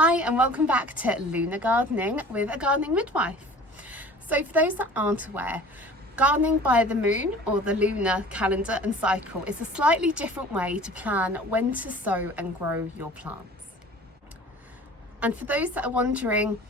Hi and welcome back to Lunar Gardening with a gardening midwife. So for those that aren't aware, gardening by the moon or the lunar calendar and cycle is a slightly different way to plan when to sow and grow your plants. And for those that are wondering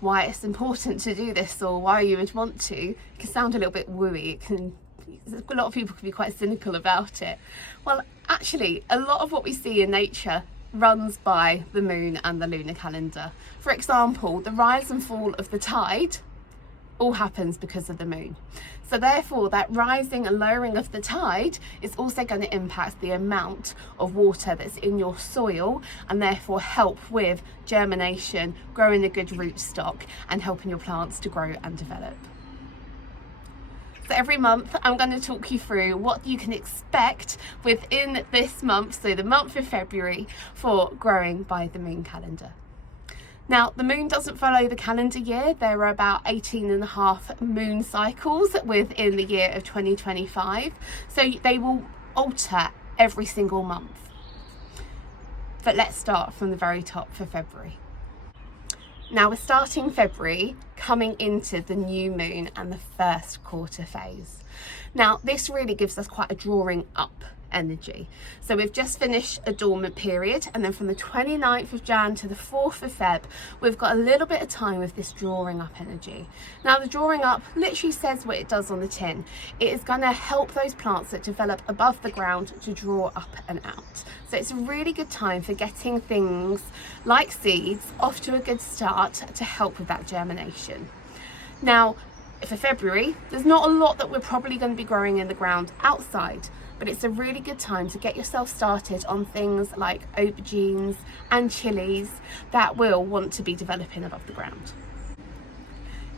why it's important to do this or why you would want to, it can sound a little bit wooey. A lot of people can be quite cynical about it. Well, actually, a lot of what we see in nature runs by the moon and the lunar calendar. For example, the rise and fall of the tide all happens because of the moon. So therefore, that rising and lowering of the tide is also going to impact the amount of water that's in your soil and therefore help with germination, growing a good rootstock and helping your plants to grow and develop. So every month I'm going to talk you through what you can expect within this month, so the month of February, for growing by the moon calendar. Now, the moon doesn't follow the calendar year. There are about 18.5 moon cycles within the year of 2025, so they will alter every single month. But let's start from the very top for February. Now we're starting February, coming into the new moon and the first quarter phase. Now this really gives us quite a drawing up energy. So we've just finished a dormant period, and then from the 29th of Jan to the 4th of Feb, we've got a little bit of time with this drawing up energy. Now the drawing up literally says what it does on the tin. It is going to help those plants that develop above the ground to draw up and out. So it's a really good time for getting things like seeds off to a good start to help with that germination. Now, for February, there's not a lot that we're probably going to be growing in the ground outside, but it's a really good time to get yourself started on things like aubergines and chilies that will want to be developing above the ground.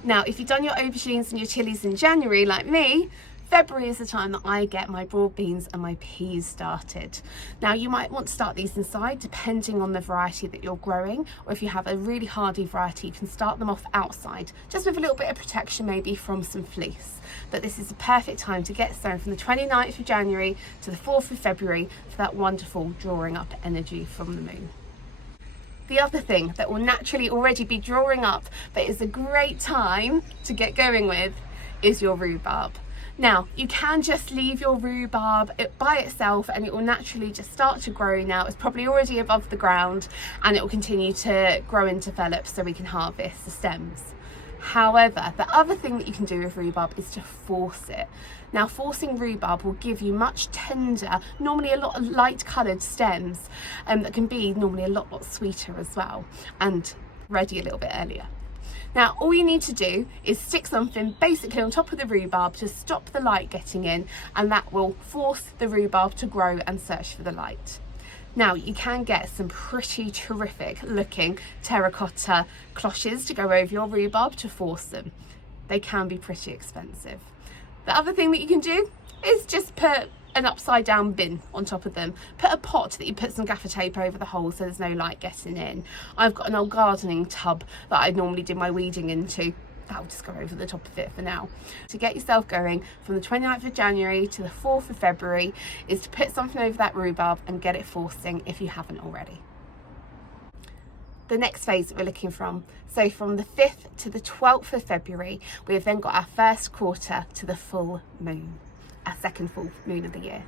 Now, if you've done your aubergines and your chilies in January like me, February is the time that I get my broad beans and my peas started. Now you might want to start these inside depending on the variety that you're growing, or if you have a really hardy variety you can start them off outside, just with a little bit of protection maybe from some fleece. But this is the perfect time to get sown from the 29th of January to the 4th of February for that wonderful drawing up energy from the moon. The other thing that will naturally already be drawing up but is a great time to get going with is your rhubarb. Now, you can just leave your rhubarb by itself and it will naturally just start to grow. Now it's probably already above the ground and it will continue to grow and develop so we can harvest the stems. However, the other thing that you can do with rhubarb is to force it. Now, forcing rhubarb will give you much tender, normally a lot of light coloured stems that can be normally a lot sweeter as well and ready a little bit earlier. Now, all you need to do is stick something basically on top of the rhubarb to stop the light getting in, and that will force the rhubarb to grow and search for the light. Now, you can get some pretty terrific looking terracotta cloches to go over your rhubarb to force them. They can be pretty expensive. The other thing that you can do is just put an upside down bin on top of them. Put a pot that you put some gaffer tape over the hole so there's no light getting in. I've got an old gardening tub that I normally do my weeding into. That'll just go over the top of it for now. To get yourself going from the 29th of January to the 4th of February is to put something over that rhubarb and get it forcing if you haven't already. The next phase that we're looking from, so from the 5th to the 12th of February, we have then got our first quarter to the full moon. Our second full moon of the year.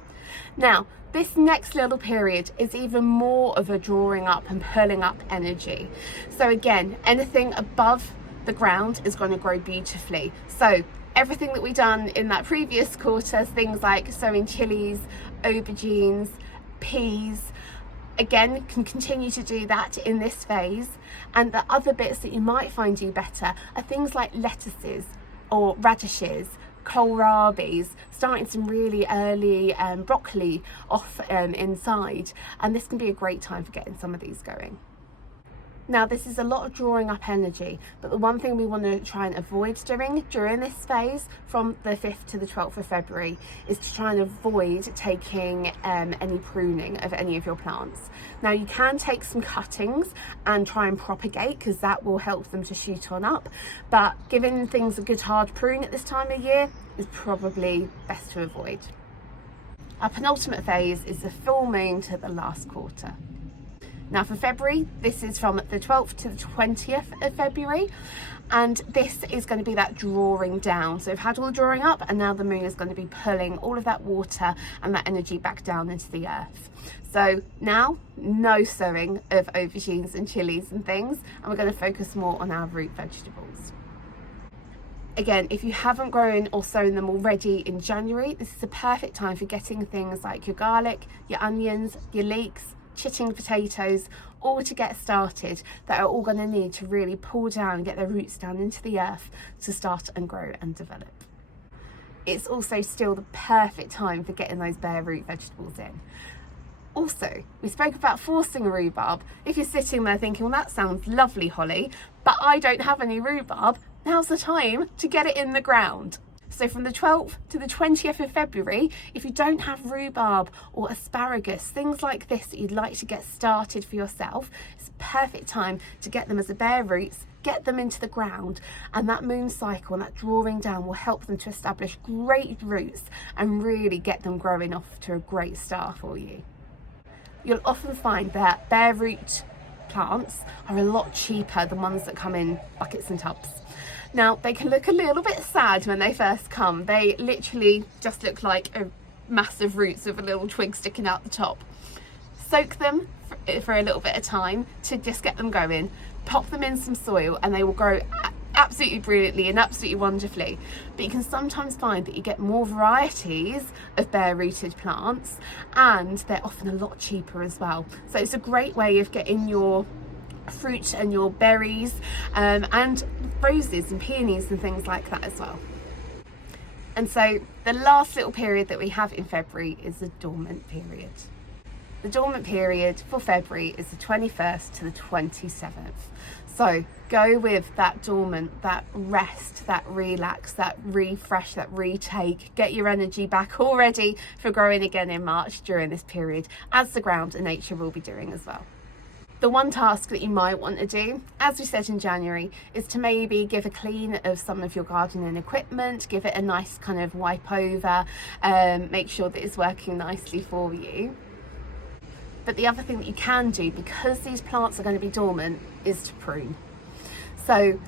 Now, this next little period is even more of a drawing up and pulling up energy. So again, anything above the ground is going to grow beautifully. So everything that we've done in that previous quarter, things like sowing chilies, aubergines, peas, again, can continue to do that in this phase. And the other bits that you might find do better are things like lettuces or radishes, kohlrabis, starting some really early broccoli off inside, and this can be a great time for getting some of these going. Now, this is a lot of drawing up energy, but the one thing we want to try and avoid doing during this phase from the 5th to the 12th of February is to try and avoid taking any pruning of any of your plants. Now, you can take some cuttings and try and propagate because that will help them to shoot on up, but giving things a good hard prune at this time of year is probably best to avoid. Our penultimate phase is the full moon to the last quarter. Now for February, this is from the 12th to the 20th of February, and this is going to be that drawing down. So we've had all the drawing up, and now the moon is going to be pulling all of that water and that energy back down into the earth. So now, no sowing of aubergines and chilies and things, and we're going to focus more on our root vegetables. Again, if you haven't grown or sown them already in January, this is a perfect time for getting things like your garlic, your onions, your leeks, chitting potatoes, all to get started, that are all going to need to really pull down and get their roots down into the earth to start and grow and develop. It's also still the perfect time for getting those bare root vegetables in. Also, we spoke about forcing a rhubarb. If you're sitting there thinking, well, that sounds lovely, Holly, but I don't have any rhubarb, now's the time to get it in the ground. So from the 12th to the 20th of February, if you don't have rhubarb or asparagus, things like this that you'd like to get started for yourself, it's a perfect time to get them as a bare roots, get them into the ground, and that moon cycle and that drawing down will help them to establish great roots and really get them growing off to a great start for you. You'll often find that bare root plants are a lot cheaper than ones that come in buckets and tubs. Now, they can look a little bit sad when they first come. They literally just look like a massive roots with a little twig sticking out the top. Soak them for a little bit of time to just get them going. Pop them in some soil and they will grow absolutely brilliantly and absolutely wonderfully. But you can sometimes find that you get more varieties of bare rooted plants, and they're often a lot cheaper as well. So it's a great way of getting your fruit and your berries and roses and peonies and things like that as well. And so the last little period that we have in February is the dormant period. The dormant period for February is the 21st to the 27th. So go with that dormant, that rest, that relax, that refresh, that retake, get your energy back all ready for growing again in March during this period, as the ground and nature will be doing as well. The one task that you might want to do, as we said in January, is to maybe give a clean of some of your gardening equipment, give it a nice kind of wipe over, make sure that it's working nicely for you. But the other thing that you can do, because these plants are going to be dormant, is to prune. So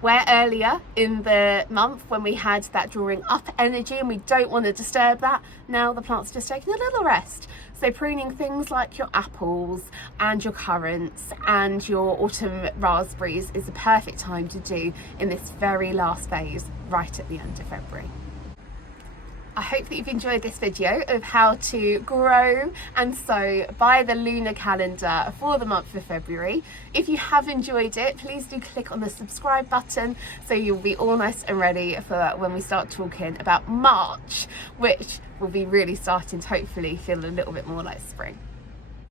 where earlier in the month when we had that drawing up energy and we don't want to disturb that, now the plants are just taking a little rest. So pruning things like your apples and your currants and your autumn raspberries is a perfect time to do in this very last phase right at the end of February. I hope that you've enjoyed this video of how to grow and sow by the lunar calendar for the month of February. If you have enjoyed it, please do click on the subscribe button so you'll be all nice and ready for when we start talking about March, which will be really starting to hopefully feel a little bit more like spring.